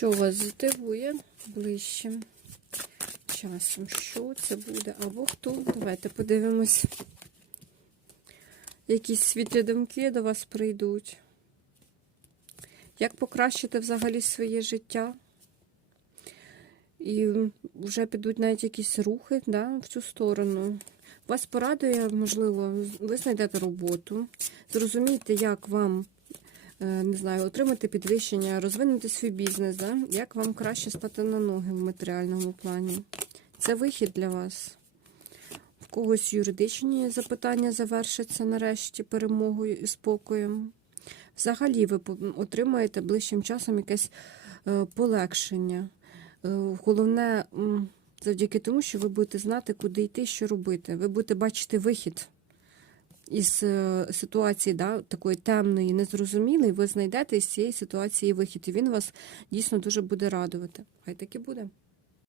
Що вас здивує ближчим часом? Що це буде? Або хто? Давайте подивимось. Якісь світлі думки до вас прийдуть. Як покращити взагалі своє життя? І вже підуть навіть якісь рухи да, в цю сторону. Вас порадує, можливо, ви знайдете роботу, зрозумієте, як вам не знаю, отримати підвищення, розвинути свій бізнес, да? як вам краще стати на ноги в матеріальному плані. Це вихід для вас. В когось юридичні запитання завершаться нарешті перемогою і спокоєм. Взагалі, ви отримаєте ближчим часом якесь е, полегшення. Е, Головне, завдяки тому, що ви будете знати, куди йти, що робити. Ви будете бачити вихід із е, ситуації, да, такої темної, незрозумілої, ви знайдете із цієї ситуації вихід, і він вас дійсно дуже буде радувати. Хай так і буде.